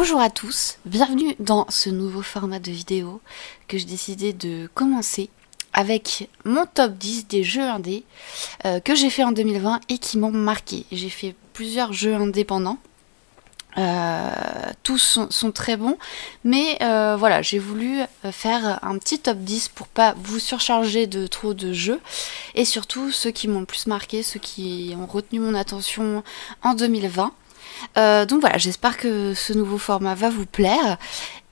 Bonjour à tous, bienvenue dans ce nouveau format de vidéo que j'ai décidé de commencer avec mon top 10 des jeux indés que j'ai fait en 2020 et qui m'ont marqué. J'ai fait plusieurs jeux indépendants, tous sont très bons, mais voilà, j'ai voulu faire un petit top 10 pour pas vous surcharger de trop de jeux et surtout ceux qui m'ont le plus marqué, ceux qui ont retenu mon attention en 2020. Donc voilà, j'espère que ce nouveau format va vous plaire.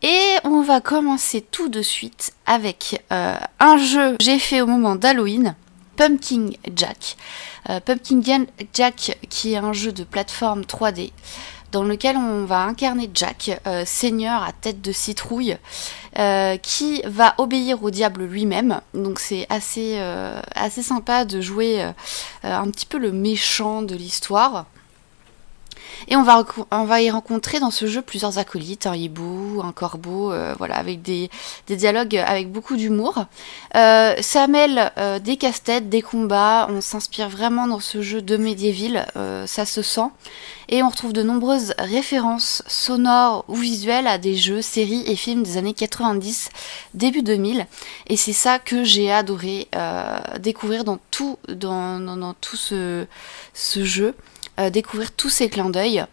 Et on va commencer tout de suite avec un jeu que j'ai fait au moment d'Halloween, Pumpkin Jack. Pumpkin Jack qui est un jeu de plateforme 3D dans lequel on va incarner Jack, seigneur à tête de citrouille, qui va obéir au diable lui-même. Donc c'est assez sympa de jouer un petit peu le méchant de l'histoire. Et on va y rencontrer dans ce jeu plusieurs acolytes, un hibou, un corbeau, voilà, avec des dialogues avec beaucoup d'humour. Ça mêle des casse-têtes, des combats, on s'inspire vraiment dans ce jeu de Medieval, ça se sent. Et on retrouve de nombreuses références sonores ou visuelles à des jeux, séries et films des années 90, début 2000. Et c'est ça que j'ai adoré découvrir dans tout ce jeu. Découvrir tous ces clins d'œil.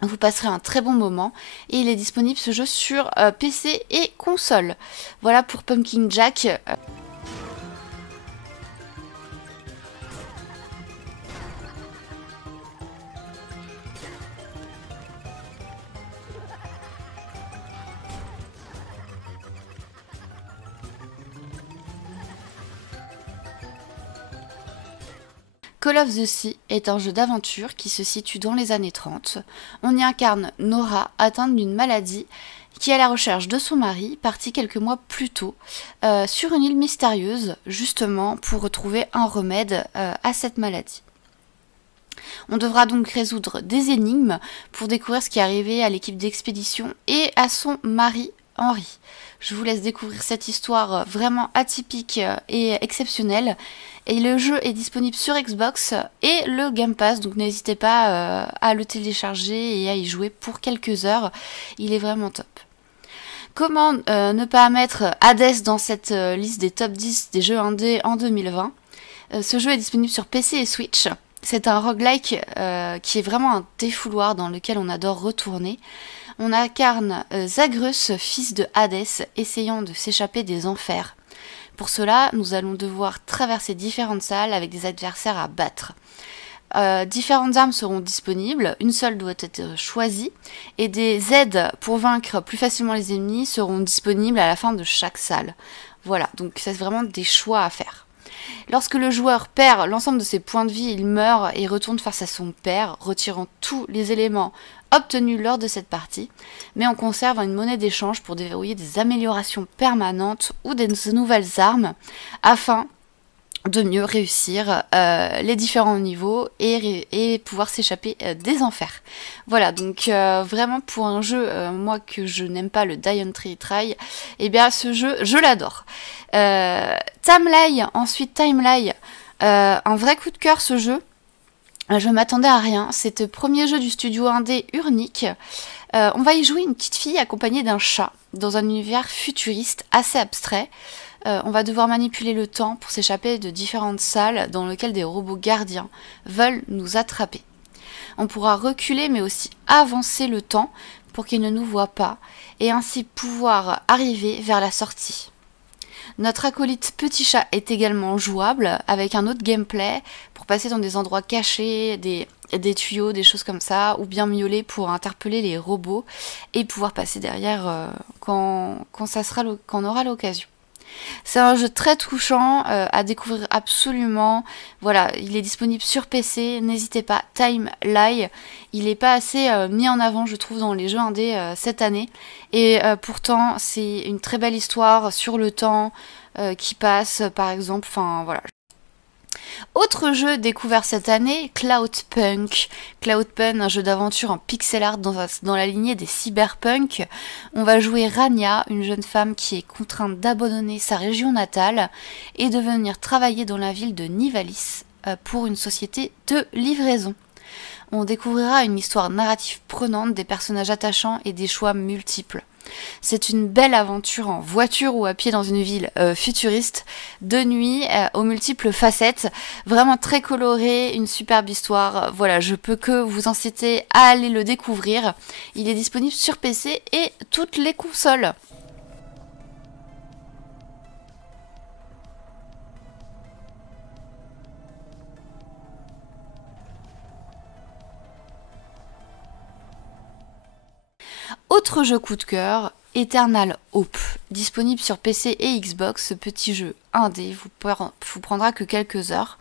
Vous passerez un très bon moment et il est disponible ce jeu sur PC et console. Voilà pour Pumpkin Jack. Call of the Sea est un jeu d'aventure qui se situe dans les années 30. On y incarne Nora, atteinte d'une maladie, qui est à la recherche de son mari, parti quelques mois plus tôt, sur une île mystérieuse, justement pour retrouver un remède à cette maladie. On devra donc résoudre des énigmes pour découvrir ce qui est arrivé à l'équipe d'expédition et à son mari Henry. Je vous laisse découvrir cette histoire vraiment atypique et exceptionnelle. Et le jeu est disponible sur Xbox et le Game Pass, donc n'hésitez pas à le télécharger et à y jouer pour quelques heures. Il est vraiment top. Comment ne pas mettre Hades dans cette liste des top 10 des jeux indés en 2020 ? Ce jeu est disponible sur PC et Switch. C'est un roguelike qui est vraiment un défouloir dans lequel on adore retourner. On incarne Zagreus, fils de Hadès, essayant de s'échapper des enfers. Pour cela, nous allons devoir traverser différentes salles avec des adversaires à battre. Différentes armes seront disponibles, une seule doit être choisie, et des aides pour vaincre plus facilement les ennemis seront disponibles à la fin de chaque salle. Voilà, donc c'est vraiment des choix à faire. Lorsque le joueur perd l'ensemble de ses points de vie, il meurt et retourne face à son père, retirant tous les éléments obtenus lors de cette partie, mais on conserve une monnaie d'échange pour déverrouiller des améliorations permanentes ou des nouvelles armes afin de mieux réussir les différents niveaux et pouvoir s'échapper des enfers. Voilà, donc vraiment pour un jeu, moi que je n'aime pas le Die and Retry, eh bien ce jeu, je l'adore. Timeline, ensuite Timeline, un vrai coup de cœur ce jeu. Je m'attendais à rien, c'est le premier jeu du studio indé Urnic. On va y jouer une petite fille accompagnée d'un chat dans un univers futuriste assez abstrait. On va devoir manipuler le temps pour s'échapper de différentes salles dans lesquelles des robots gardiens veulent nous attraper. On pourra reculer mais aussi avancer le temps pour qu'ils ne nous voient pas et ainsi pouvoir arriver vers la sortie. Notre acolyte petit chat est également jouable avec un autre gameplay pour passer dans des endroits cachés, des tuyaux, des choses comme ça, ou bien miauler pour interpeller les robots et pouvoir passer derrière quand on aura l'occasion. C'est un jeu très touchant à découvrir absolument. Voilà, il est disponible sur PC, n'hésitez pas, Timeline. Il n'est pas assez mis en avant, je trouve, dans les jeux indés cette année. Et pourtant, c'est une très belle histoire sur le temps qui passe, par exemple. Enfin, voilà. Autre jeu découvert cette année, Cloudpunk. Cloudpunk, un jeu d'aventure en pixel art dans la lignée des cyberpunk. On va jouer Rania, une jeune femme qui est contrainte d'abandonner sa région natale et de venir travailler dans la ville de Nivalis pour une société de livraison. On découvrira une histoire narrative prenante, des personnages attachants et des choix multiples. C'est une belle aventure en voiture ou à pied dans une ville futuriste, de nuit, aux multiples facettes, vraiment très colorée, une superbe histoire. Voilà, je peux que vous inciter à aller le découvrir. Il est disponible sur PC et toutes les consoles. Autre jeu coup de cœur, Eternal Hope, disponible sur PC et Xbox. Ce petit jeu indé vous prendra que quelques heures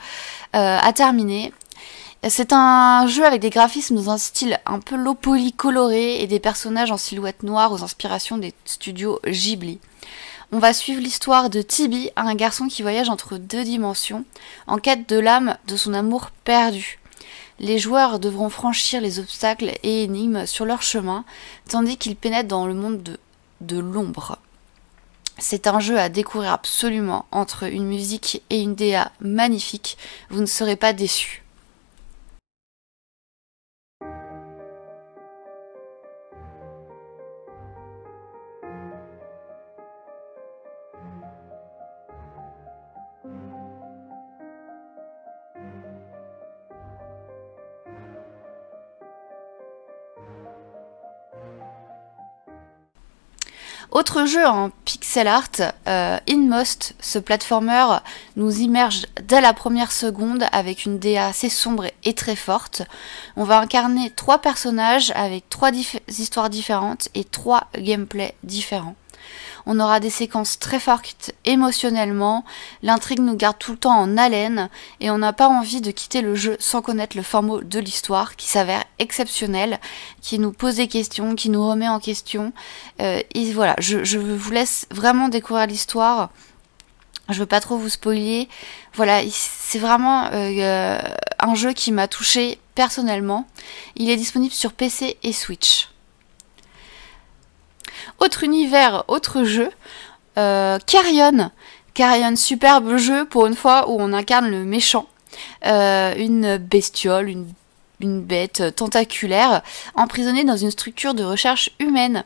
à terminer. C'est un jeu avec des graphismes dans un style un peu low poly coloré et des personnages en silhouette noire aux inspirations des studios Ghibli. On va suivre l'histoire de Tibi, un garçon qui voyage entre deux dimensions, en quête de l'âme de son amour perdu. Les joueurs devront franchir les obstacles et énigmes sur leur chemin, tandis qu'ils pénètrent dans le monde de l'ombre. C'est un jeu à découvrir absolument, entre une musique et une DA magnifique, vous ne serez pas déçus. Autre jeu en pixel art, Inmost, ce platformer nous immerge dès la première seconde avec une DA assez sombre et très forte. On va incarner 3 personnages avec 3 histoires différentes et 3 gameplays différents. On aura des séquences très fortes émotionnellement, l'intrigue nous garde tout le temps en haleine et on n'a pas envie de quitter le jeu sans connaître le format de l'histoire qui s'avère exceptionnel, qui nous pose des questions, qui nous remet en question. Et voilà, je vous laisse vraiment découvrir l'histoire. Je veux pas trop vous spoiler. Voilà, c'est vraiment un jeu qui m'a touchée personnellement. Il est disponible sur PC et Switch. Autre univers, autre jeu, Carrion. Carrion, superbe jeu pour une fois où on incarne le méchant. Une bestiole, une bête tentaculaire, emprisonnée dans une structure de recherche humaine.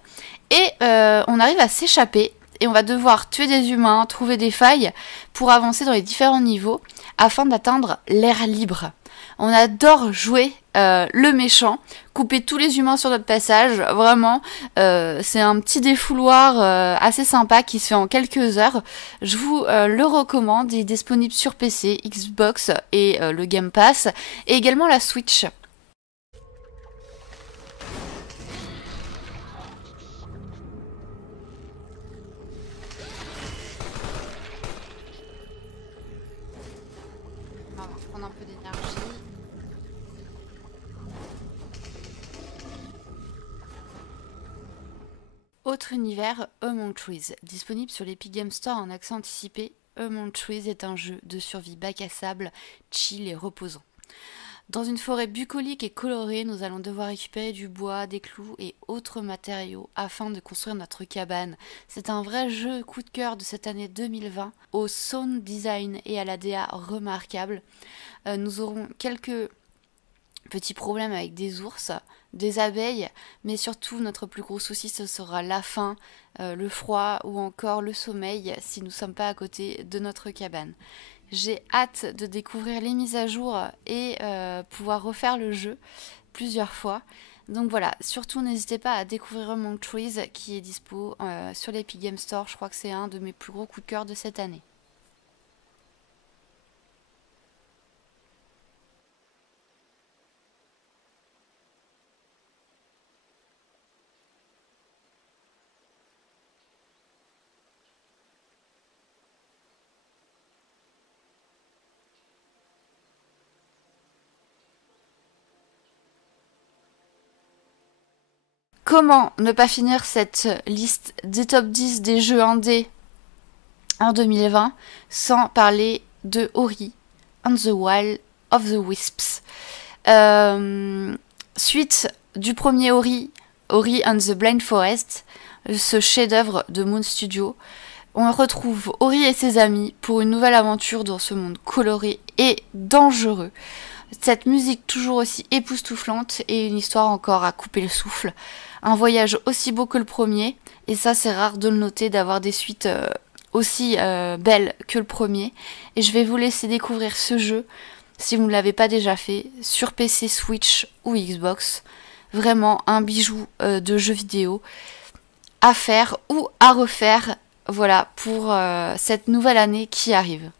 Et on arrive à s'échapper et on va devoir tuer des humains, trouver des failles pour avancer dans les différents niveaux afin d'atteindre l'ère libre. On adore jouer le méchant, couper tous les humains sur notre passage, vraiment, c'est un petit défouloir assez sympa qui se fait en quelques heures. Je vous le recommande, il est disponible sur PC, Xbox et le Game Pass, et également la Switch. On va prendre un peu d'énergie. Autre univers, Among Trees, disponible sur l'Epic Game Store en accès anticipé. Among Trees est un jeu de survie bac à sable, chill et reposant. Dans une forêt bucolique et colorée, nous allons devoir récupérer du bois, des clous et autres matériaux afin de construire notre cabane. C'est un vrai jeu coup de cœur de cette année 2020, au sound design et à la DA remarquable. Nous aurons quelques petits problèmes avec des ours, des abeilles, mais surtout notre plus gros souci ce sera la faim, le froid ou encore le sommeil si nous ne sommes pas à côté de notre cabane. J'ai hâte de découvrir les mises à jour et pouvoir refaire le jeu plusieurs fois. Donc voilà, surtout n'hésitez pas à découvrir Among Trees qui est dispo sur l'Epic Game Store. Je crois que c'est un de mes plus gros coups de cœur de cette année. Comment ne pas finir cette liste des top 10 des jeux indés en 2020 sans parler de Ori and the Will of the Wisps. Suite du premier Ori, Ori and the Blind Forest, ce chef-d'œuvre de Moon Studio, on retrouve Ori et ses amis pour une nouvelle aventure dans ce monde coloré et dangereux. Cette musique toujours aussi époustouflante et une histoire encore à couper le souffle. Un voyage aussi beau que le premier, et ça c'est rare de le noter, d'avoir des suites aussi belles que le premier. Et je vais vous laisser découvrir ce jeu, si vous ne l'avez pas déjà fait, sur PC, Switch ou Xbox. Vraiment un bijou de jeu vidéo à faire ou à refaire, voilà, pour cette nouvelle année qui arrive.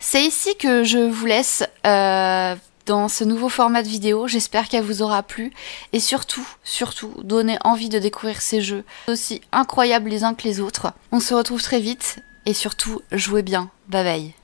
C'est ici que je vous laisse dans ce nouveau format de vidéo. J'espère qu'elle vous aura plu et surtout, donner envie de découvrir ces jeux aussi incroyables les uns que les autres. On se retrouve très vite et surtout, jouez bien. Bye bye.